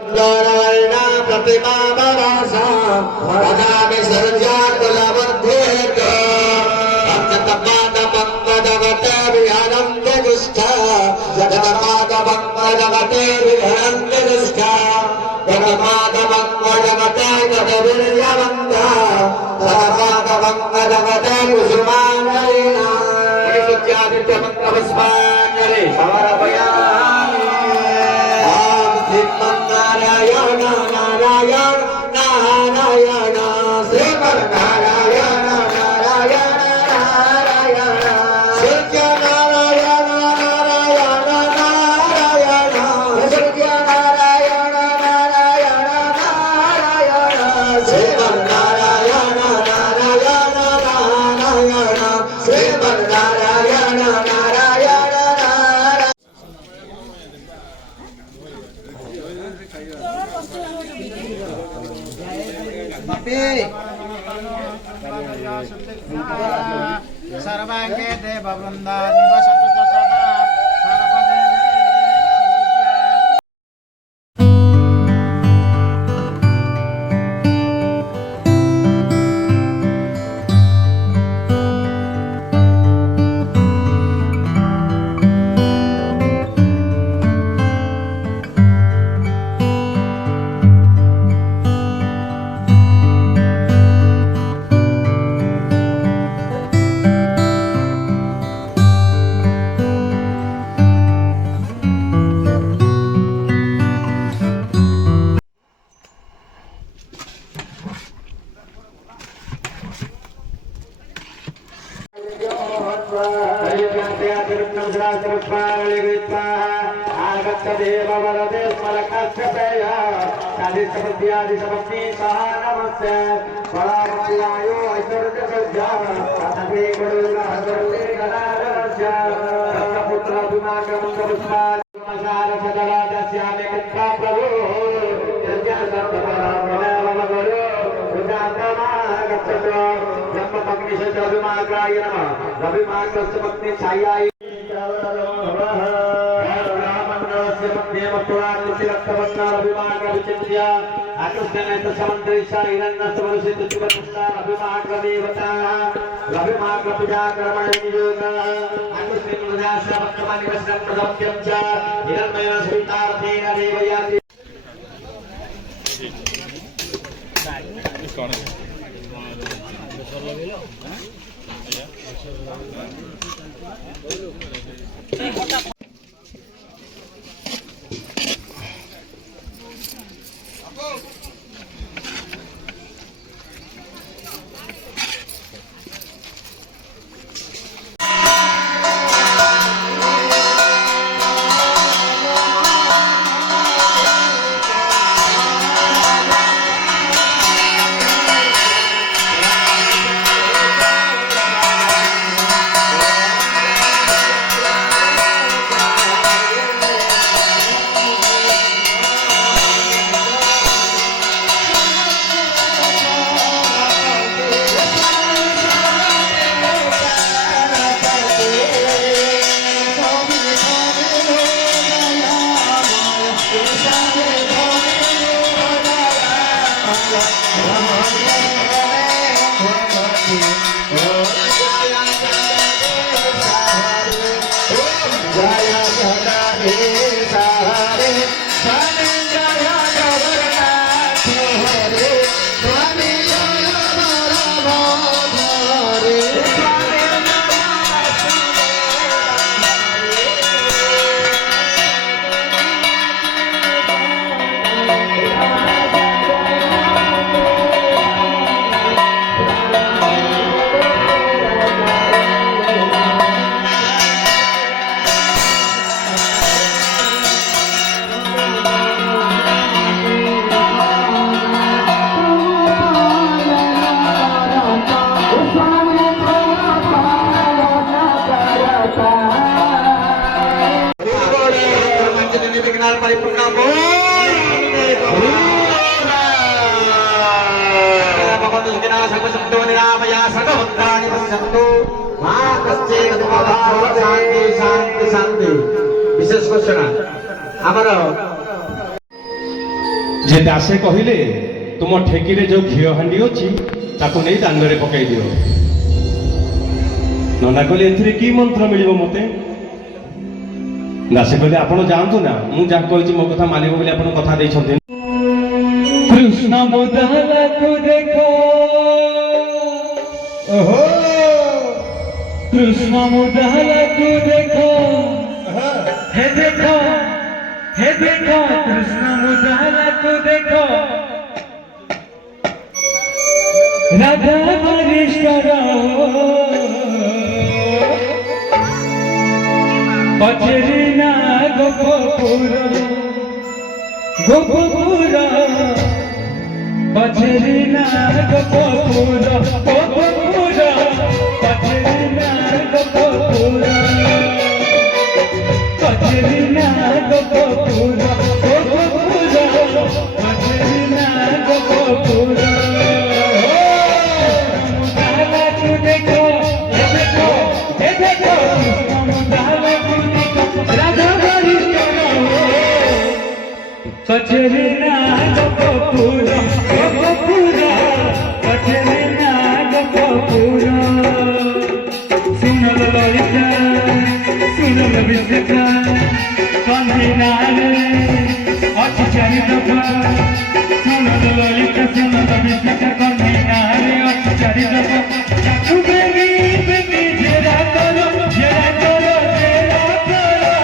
नारायण प्रतिमा बरसा वदा विसर्ज्य कुलवर्धेत जगन्माता जगते विहरन्ति दुष्टा जगन्माता जगते विहरन्ति दुष्टा जगन्माता जगते गतवीर्यवन्ता जगन्माता जगते कुसुमांजलिना विसुच्यादित्य मंत्रपुष्पांजलि समर्पयामि। नारायण नारायण नारायण श्रीमन्नारायण नारायण नारायण सत्य नारायण नारायण नारायण सत्य नारायण नारायण नारायण श्रीमन्नारायण नारायण नारायण श्रीमन्नारायण नारायण सर्वांगे देववृंदा निवसतु च सदा सर्वदेवे शांति विशेष घोषणा आमर ଯେ ଦାସେ କହିଲେ ତୁମ ଠେକିରେ ଯୋଉ ଘିଅ ହାଣ୍ଡି ଅଛି ତାକୁ ନେଇ ଦାଣ୍ଡରେ ପକାଇ ଦିଅ। ନନା କହିଲେ ଏଥିରେ କି ମନ୍ତ୍ର ମିଳିବ ମତେ? ଦାସେ କହିଲେ ଆପଣ ଯାଆନ୍ତୁ ନା, ମୁଁ ଯାହା କହିଛି ମୋ କଥା ମାନିବ ବୋଲି ଆପଣ କଥା ଦେଇଛନ୍ତି। କୃଷ୍ଣ ମୁଦାଲାକୁ ଦେଖ, ଓହୋ କୃଷ୍ଣ ମୁଦାଲାକୁ ଦେଖ, হে ଦେଖ, হে ଦେଖ, କୃଷ୍ଣ ମୁଦାଲାକୁ ଦେଖ, রাধা হরিশ্বর পচরি না গোপপুর, গোপপুর পচরি না গোপপুর, গোপপুর পচরি না গোপপুর, পচরি না গোপপুর, গোপপুর পচরি না গোপপুর। कचरे नाग कपूर, कपूर कचरे नाग कपूर। सुनल ललिता, सुनल विद्या, कंधी नारे अच्छी चारी दफा। सुनल ललिता, सुनल विद्या, कंधी नारे अच्छी चारी दफा। तू बेबी बेबी जेरा करो, जेरा करो, जेरा करो।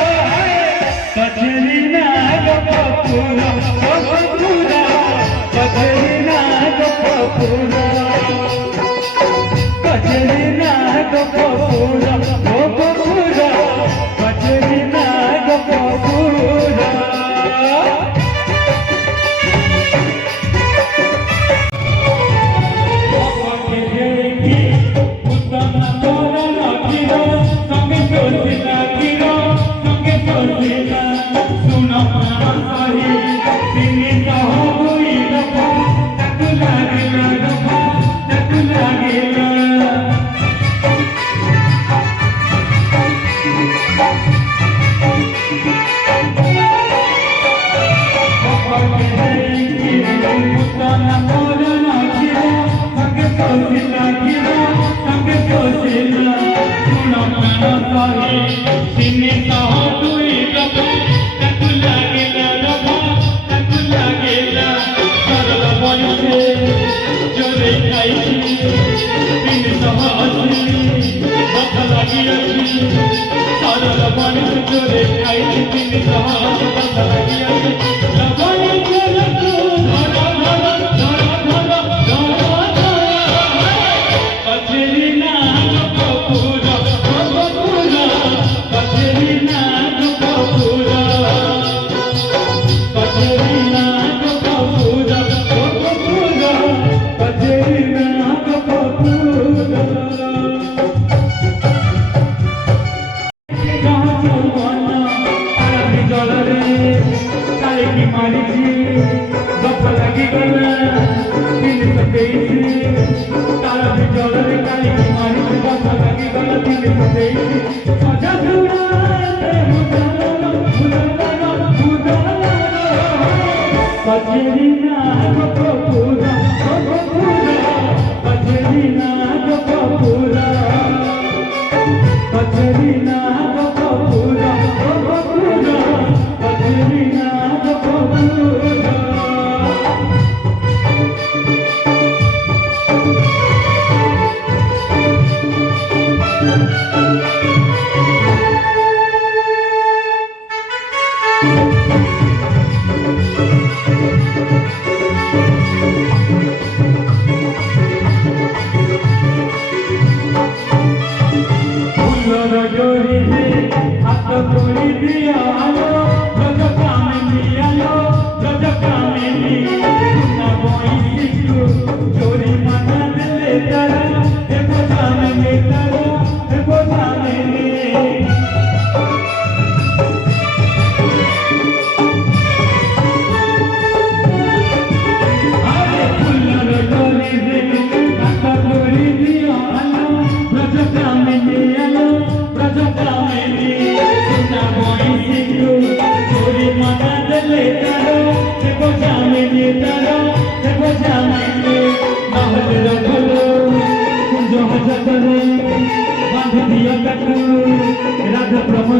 कचरे नाग कपूर, कपूर कचरे नाग कपूर, कचरे नाग कपूर, कपूर कचरे नाग कपूर।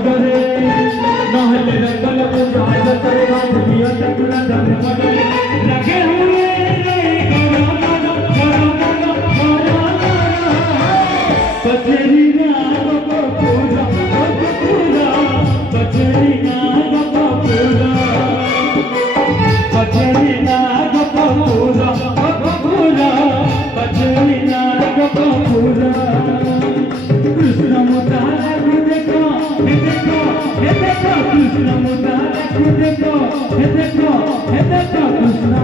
डरे नहले रंगल पूजा जतरे बात दिया तकला दम बड़े लगे हुए कचेरी नाम पूजा पूजा कचेरी नाम पूजा कचेरी नाम पूजा पूजा कचेरी नाम पूजा कृष्ण मुदारा देखो कृष्ण मुदारा देखो कृष्ण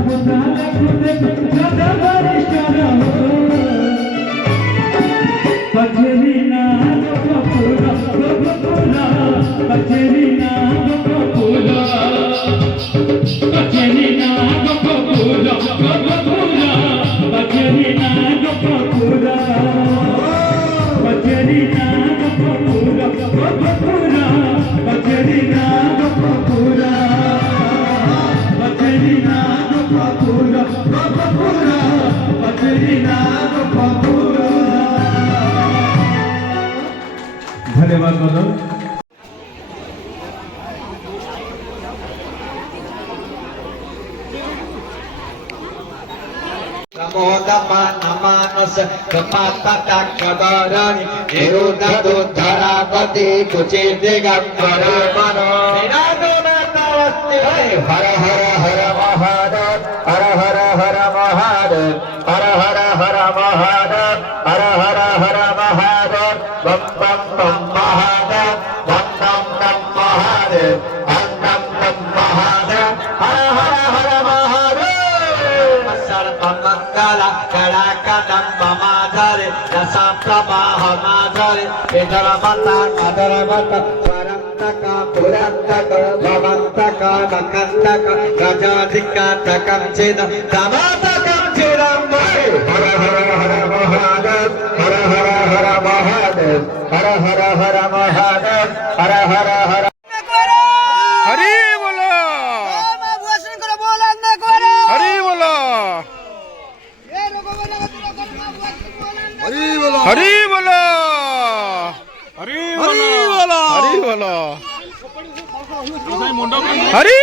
मुदारा देखो राधा वरिष्ठ कचेरी नाम पूजा पूजा कचेरी नाम पूजा कचेरी नाम पूजा पूजा कचेरी नाम पूजा कचेरी नाम पूजा पूजा कचेरी नाम पूजा कचेरी नाम पूजा पूजा कचेरी नाम पूजा। धन्यवाद मदन। नमो नमः नमानस कपाता कदरणी निरुद्धरापति कुचे दिगंबर मनो हर हर हर महादेव हर हर हर महादेव हर हर हर महादेव हर हर हर महादेव बम बम बम महादेव बम बम बम महादेव बम बम बम महादेव हर हर हर महादेव सर्वमंगल कलाकदम ममाधरे रसा प्रवाह माधरे इधरमता अधरमता परंतक पुरंतक भवंतक मकंतक गजाधिकतकं चिद तमातकं चिदं हर हर हर महादेव हर हर हर महादेव हर हर हर महादेव हर हर हर हरि बोलो हरि बोलो हरि बोलो हरि बोलो हरि बोलो हरि बोलो हरि